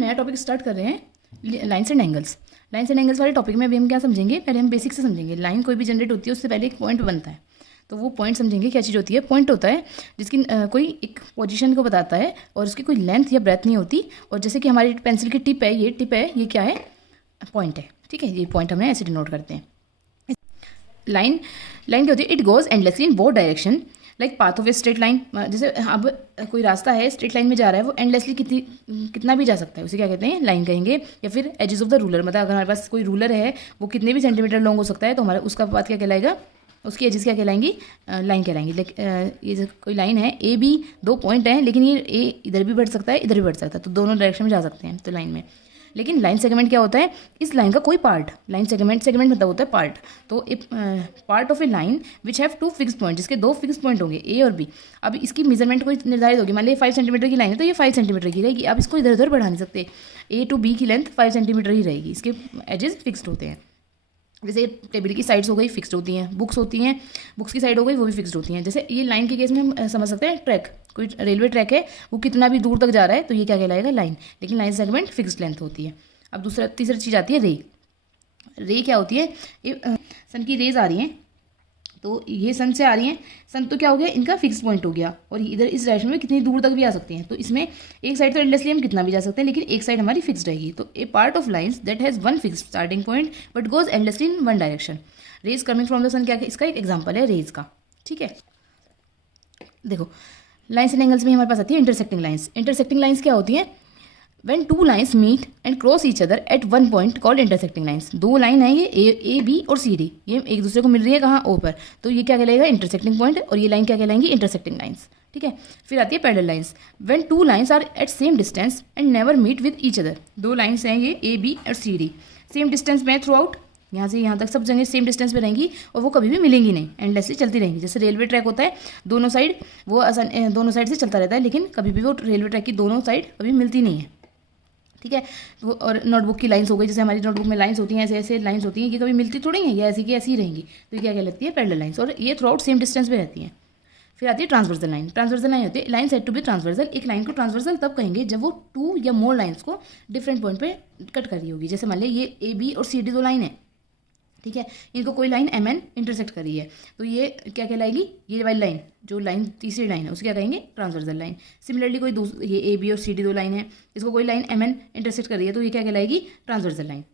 नया topic start कर रहे हैं lines and angles. Lines and angles वाले टॉपिक में अभी हम क्या समझेंगे, पहले हम बेसिक से समझेंगे। लाइन कोई भी जनरेट होती है उससे पहले एक पॉइंट बनता है, तो वो पॉइंट समझेंगे क्या चीज़ होती है। पॉइंट होता है जिसकी कोई एक पोजीशन को बताता है और उसकी कोई लेंथ या ब्रेथ नहीं होती। और जैसे कि हमारी पेंसिल की टिप है, ये क्या है, पॉइंट है। ठीक है, ये पॉइंट हमें ऐसे डिनोट करते हैं। लाइन लाइन क्या होती है, it goes endlessly in both direction like path of a straight line. जैसे अब कोई रास्ता है स्ट्रेट लाइन में जा रहा है, वो एंडलेसली कितना भी जा सकता है, उसे क्या कहते हैं, लाइन कहेंगे। या फिर एजेस ऑफ द रूलर, मतलब अगर हमारे पास कोई रूलर है वो कितने भी सेंटीमीटर लॉन्ग हो सकता है, तो हमारा उसका पाथ क्या कहलाएगा, उसकी एजेस क्या कहलाएंगी, लाइन कहलाएंगी। ये जो कोई लाइन है ए बी, दो पॉइंट हैं, लेकिन ये ए इधर भी बढ़ सकता है इधर भी बढ़ सकता है, तो दोनों डायरेक्शन में जा सकते हैं तो लाइन में। लेकिन लाइन सेगमेंट क्या होता है, इस लाइन का कोई पार्ट, लाइन सेगमेंट मतलब होता है पार्ट। तो a part of a line which have two fix point, जिसके दो फिक्स पॉइंट होंगे ए और बी। अब इसकी मेजरमेंट कोई निर्धारित होगी, मान लीजिए 5 सेंटीमीटर की लाइन है तो ये 5 सेंटीमीटर की रहेगी। अब इसको इधर उधर बढ़ा नहीं सकते, ए टू बी की लेंथ 5 सेंटीमीटर ही रहेगी, इसके एजेस फिक्स्ड होते हैं। जैसे टेबल की साइड्स हो गई फिक्स्ड होती हैं, बुक्स होती हैं, बुक्स की साइड हो गई वो भी फिक्स्ड होती हैं। जैसे ये लाइन के केस में हम समझ सकते हैं ट्रैक, कोई रेलवे ट्रैक है वो कितना भी दूर तक जा रहा है तो ये क्या कहलाएगा, लाइन। लेकिन लाइन सेगमेंट फिक्स्ड लेंथ होती है। अब तीसरी चीज़ आती है रे। रे क्या होती है, ये सन की रेज आ रही हैं, तो ये सन से आ रही हैं, सन तो क्या हो गया, इनका फिक्स पॉइंट हो गया, और इधर इस डायरेक्शन में कितनी दूर तक भी आ सकती हैं। तो इसमें एक साइड तो एंडलेसली हम कितना भी जा सकते हैं, लेकिन एक साइड हमारी फिक्स रहेगी। तो a part of lines that has one fix starting point but goes endlessly in one direction. Rays coming from the sun, क्या इसका एक एग्जाम्पल है रेज का। ठीक है, देखो लाइन्स एंड एंगल्स में हमारे पास आती है इंटरसेक्टिंग लाइन्स। इंटरसेक्टिंग लाइन्स क्या होती हैं, when two lines meet and cross each other at one point called intersecting lines। दो लाइन है ये ए बी और सी डी, ये एक दूसरे को मिल रही है कहाँ, ओ पर, तो ये क्या कहलाएगा, इंटरसेक्टिंग पॉइंट, और ये लाइन क्या कहलाएंगी, इंटरसेक्टिंग लाइन्स। ठीक है, फिर आती है parallel lines. when two lines are at same distance and never meet with each other। दो लाइन्स हैं ये ए बी और सी डी, सेम डिस्टेंस में थ्रू आउट, यहाँ से यहाँ तक सब जगह सेम डिस्टेंस पे रहेंगी और वो कभी भी मिलेंगी नहीं, एंडलेसली चलती रहेंगी। जैसे रेलवे ट्रैक होता है, दोनों साइड वो दोनों साइड से चलता रहता है, लेकिन कभी भी वो रेलवे ट्रैक की दोनों साइड कभी मिलती नहीं है। ठीक है, तो और नोटबुक की लाइंस हो गई, जैसे हमारी नोटबुक में लाइंस होती हैं, ऐसे ऐसे लाइंस होती हैं, ये कभी मिलती थोड़ी हैं, ये ऐसी की ऐसी ही रहेंगी, तो ये क्या कहलाती है, पैरेलल लाइंस, और ये थ्रू आउट सेम डिस्टेंस पे रहती हैं। फिर आती है ट्रांसवर्सल लाइन। ट्रांसवर्सल लाइन होती है line said to be transversal. एक लाइन को ट्रांसवर्सल तब कहेंगे जब वो टू या मोर लाइन्स को डिफरेंट पॉइंट पे कट कर रही होगी। जैसे मान लीजिए ये ए बी और सी डी दो लाइन है, ठीक है, इनको कोई लाइन एम एन इंटरसेक्ट करी है, तो ये क्या कहलाएगी, ये वाली लाइन जो लाइन तीसरी लाइन है उसे क्या कहेंगे, ट्रांसवर्सल लाइन। सिमिलरली कोई ये ए बी और सी डी दो लाइन है, इसको कोई लाइन एम एन इंटरसेक्ट कर रही है, तो ये क्या कहलाएगी, ट्रांसवर्सल लाइन।